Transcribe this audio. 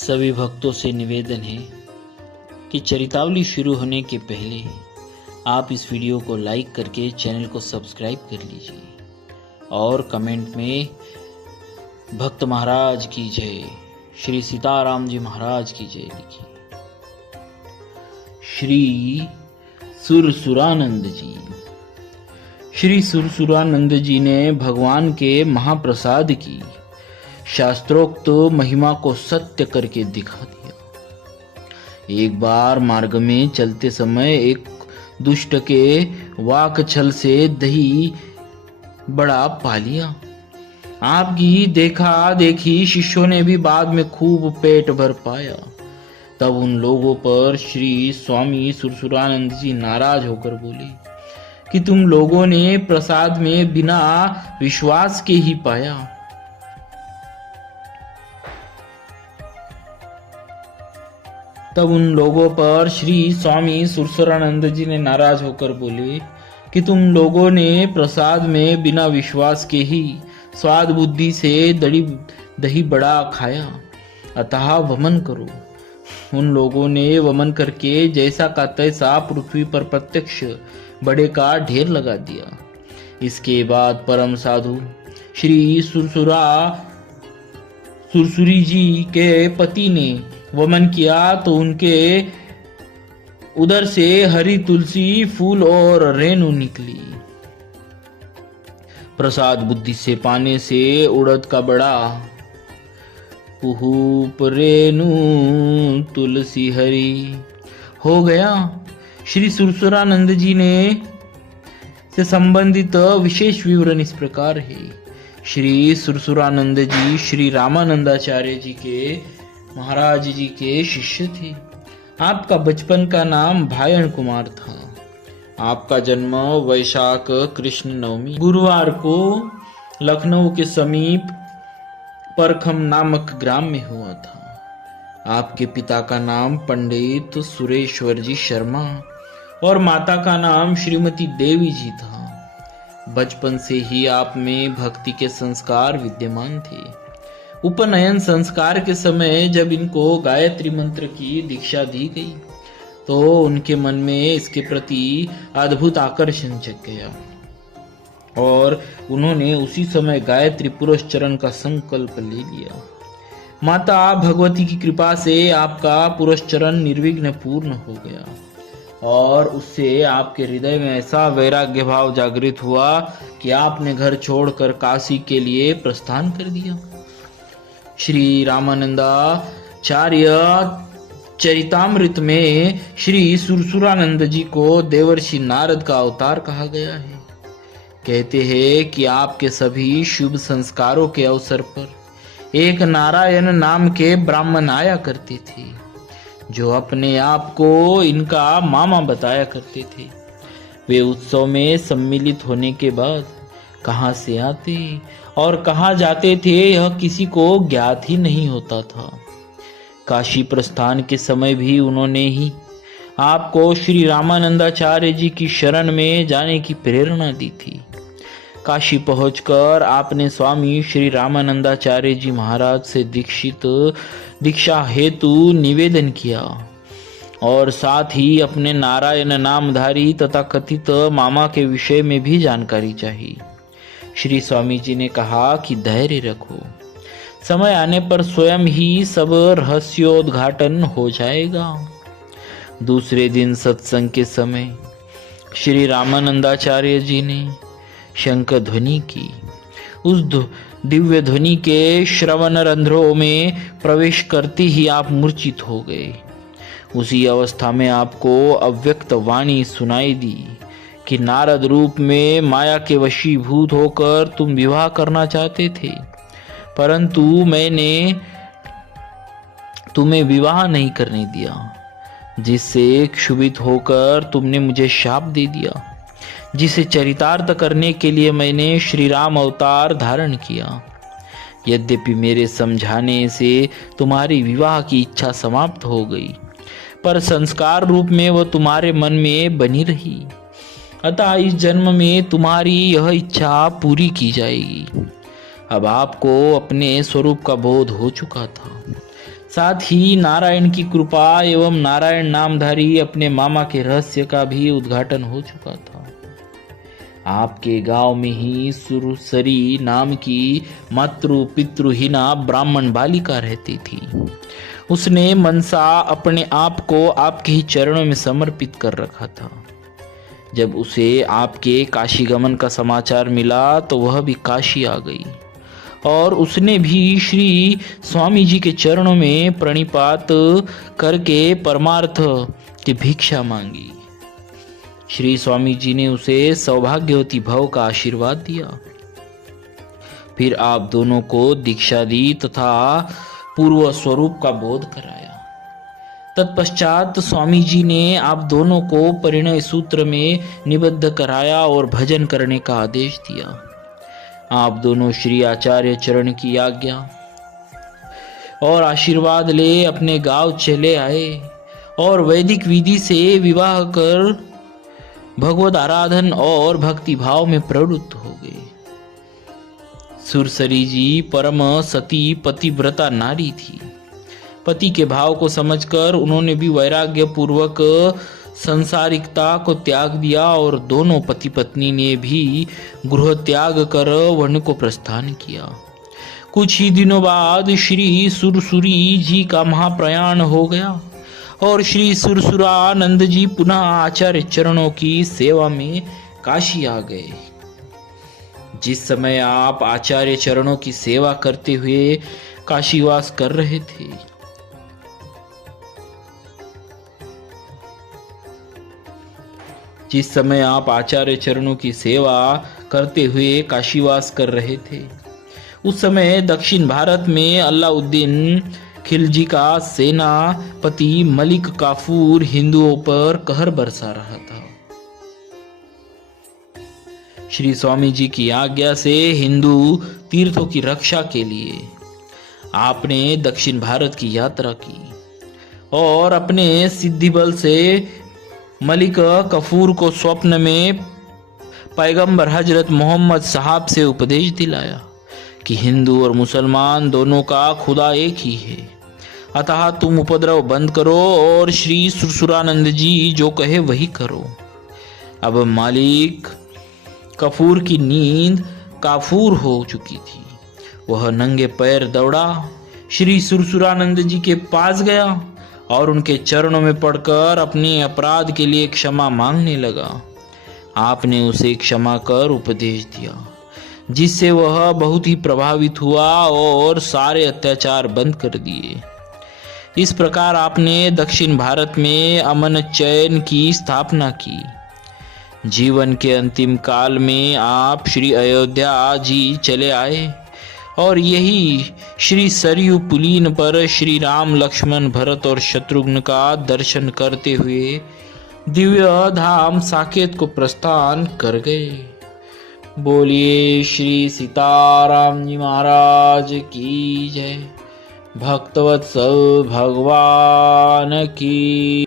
सभी भक्तों से निवेदन है कि चरितावली शुरू होने के पहले आप इस वीडियो को लाइक करके चैनल को सब्सक्राइब कर लीजिए और कमेंट में भक्त महाराज की जय, श्री सीताराम जी महाराज की जय लिखिए। श्री सुरसुरानंद जी। श्री सुरसुरानंद जी ने भगवान के महाप्रसाद की शास्त्रोक्त महिमा को सत्य करके दिखा दिया। एक बार मार्ग में चलते समय एक दुष्ट के वाक छल से दही बड़ा पा लिया। आपकी देखा देखी शिष्यों ने भी बाद में खूब पेट भर पाया। तब उन लोगों पर श्री स्वामी सुरसुरानंद जी नाराज होकर बोले कि तुम लोगों ने प्रसाद में बिना विश्वास के ही पाया। तब उन लोगों पर श्री स्वामी सुरसुरानंद जी ने नाराज होकर बोले कि तुम लोगों ने प्रसाद में बिना विश्वास के ही स्वाद बुद्धि से दही बड़ा खाया, अतः वमन करो। उन लोगों ने वमन करके जैसा का तैसा पृथ्वी पर प्रत्यक्ष बड़े का ढेर लगा दिया। इसके बाद परम साधु श्री सुरसुरी जी के पति ने वमन किया तो उनके उदर से हरी तुलसी फूल और रेणु निकली। प्रसाद बुद्धि से पाने से उड़द का बड़ा पुहूप रेणु तुलसी हरी हो गया। श्री सुरसुरानंद जी ने से संबंधित विशेष विवरण इस प्रकार है। श्री सुरसुरानंद जी श्री रामानंदाचार्य जी के महाराज जी के शिष्य थे। आपका बचपन का नाम भायन कुमार था। आपका जन्म वैशाख कृष्ण नवमी गुरुवार को लखनऊ के समीप परखम नामक ग्राम में हुआ था। आपके पिता का नाम पंडित सुरेश्वर जी शर्मा और माता का नाम श्रीमती देवी जी था। बचपन से ही आप में भक्ति के संस्कार विद्यमान थे। उपनयन संस्कार के समय जब इनको गायत्री मंत्र की दीक्षा दी गई तो उनके मन में इसके प्रति अद्भुत आकर्षण जग गया और उन्होंने उसी समय गायत्री पुरस्चरण का संकल्प ले लिया। माता भगवती की कृपा से आपका पुरस्चरण निर्विघ्न पूर्ण हो गया और उससे आपके हृदय में ऐसा वैराग्य भाव जागृत हुआ कि आपने घर छोड़कर काशी के लिए प्रस्थान कर दिया। श्री रामानंदाचार्य चरितामृत में श्री सुरसुरानंद जी को देवर्षि नारद का अवतार कहा गया है। कहते हैं कि आपके सभी शुभ संस्कारों के अवसर पर एक नारायण नाम के ब्राह्मण आया करते थे जो अपने आप को इनका मामा बताया करते थे। वे उत्सव में सम्मिलित होने के बाद कहाँ से आते और कहाँ जाते थे यह किसी को ज्ञात ही नहीं होता था। काशी प्रस्थान के समय भी उन्होंने ही आपको श्री रामानंदाचार्य जी की शरण में जाने की प्रेरणा दी थी। काशी पहुंचकर आपने स्वामी श्री रामानंदाचार्य जी महाराज से दीक्षा हेतु निवेदन किया और साथ ही अपने नारायण नामधारी तथा कथित मामा के विषय में भी जानकारी चाहिए। श्री स्वामी जी ने कहा कि धैर्य रखो, समय आने पर स्वयं ही सब रहस्योद्घाटन हो जाएगा। दूसरे दिन सत्संग के समय श्री रामानंदाचार्य जी ने शंख ध्वनि की। उस दिव्य ध्वनि के श्रवण रंध्रों में प्रवेश करते ही आप मूर्छित हो गए। उसी अवस्था में आपको अव्यक्त वाणी सुनाई दी कि नारद रूप में माया के वशीभूत होकर तुम विवाह करना चाहते थे, परंतु मैंने तुम्हें विवाह नहीं करने दिया, जिससे क्षुभित होकर तुमने मुझे शाप दे दिया, जिसे चरितार्थ करने के लिए मैंने श्री राम अवतार धारण किया। यद्यपि मेरे समझाने से तुम्हारी विवाह की इच्छा समाप्त हो गई, पर संस्कार रूप में वह तुम्हारे मन में बनी रही। अतः इस जन्म में तुम्हारी यह इच्छा पूरी की जाएगी। अब आपको अपने स्वरूप का बोध हो चुका था। साथ ही नारायण की कृपा एवं नारायण नामधारी अपने मामा के रहस्य का भी उद्घाटन हो चुका था। आपके गांव में ही सुरसरी नाम की मातृ पितृहीना ब्राह्मण बालिका रहती थी। उसने मनसा अपने आप को आपके ही चरणों में समर्पित कर रखा था। जब उसे आपके काशी गमन का समाचार मिला तो वह भी काशी आ गई और उसने भी श्री स्वामी जी के चरणों में प्रणिपात करके परमार्थ की भिक्षा मांगी। श्री स्वामी जी ने उसे सौभाग्यवती भव का आशीर्वाद दिया। फिर आप दोनों को दीक्षा दी तथा पूर्व स्वरूप का बोध कराया। तत्पश्चात स्वामी जी ने आप दोनों को परिणय सूत्र में निबद्ध कराया और भजन करने का आदेश दिया। आप दोनों श्री आचार्य चरण की आज्ञा और आशीर्वाद ले अपने गांव चले आए और वैदिक विधि से विवाह कर भगवत आराधन और भक्ति भाव में प्रवृत्त हो गए। सुरसरी जी परम सती पतिव्रता नारी थी। पति के भाव को समझकर उन्होंने भी वैराग्य पूर्वक संसारिकता को त्याग दिया और दोनों पति पत्नी ने भी गृह त्याग कर वन को प्रस्थान किया। कुछ ही दिनों बाद श्री सुरसुरी जी का महाप्रयाण हो गया और श्री सुरसुरानंद जी पुनः आचार्य चरणों की सेवा में काशी आ गए। जिस समय आप आचार्य चरणों की सेवा करते हुए काशीवास कर रहे थे, जिस समय आप आचार्य चरणों की सेवा करते हुए काशीवास कर रहे थे, उस समय दक्षिण भारत में अलाउद्दीन खिलजी का सेनापति मलिक काफूर हिंदुओं पर कहर बरसा रहा था। श्री स्वामी जी की आज्ञा से हिंदू तीर्थों की रक्षा के लिए आपने दक्षिण भारत की यात्रा की और अपने सिद्धि बल से मलिक कफूर को स्वप्न में पैगंबर हजरत मोहम्मद साहब से उपदेश दिलाया कि हिंदू और मुसलमान दोनों का खुदा एक ही है, अतः तुम उपद्रव बंद करो और श्री सुरसुरानंद जी जो कहे वही करो। अब मालिक कफूर की नींद काफूर हो चुकी थी। वह नंगे पैर दौड़ा, श्री सुरसुरानंद जी के पास गया और उनके चरणों में पड़कर अपने अपराध के लिए क्षमा मांगने लगा। आपने उसे क्षमा कर उपदेश दिया, जिससे वह बहुत ही प्रभावित हुआ और सारे अत्याचार बंद कर दिए। इस प्रकार आपने दक्षिण भारत में अमन चैन की स्थापना की। जीवन के अंतिम काल में आप श्री अयोध्या जी चले आए और यही श्री सरयू पुलीन पर श्री राम लक्ष्मण भरत और शत्रुघ्न का दर्शन करते हुए दिव्य धाम साकेत को प्रस्थान कर गए। बोलिए श्री सीताराम जी महाराज की जय। भक्तवत्सल भगवान की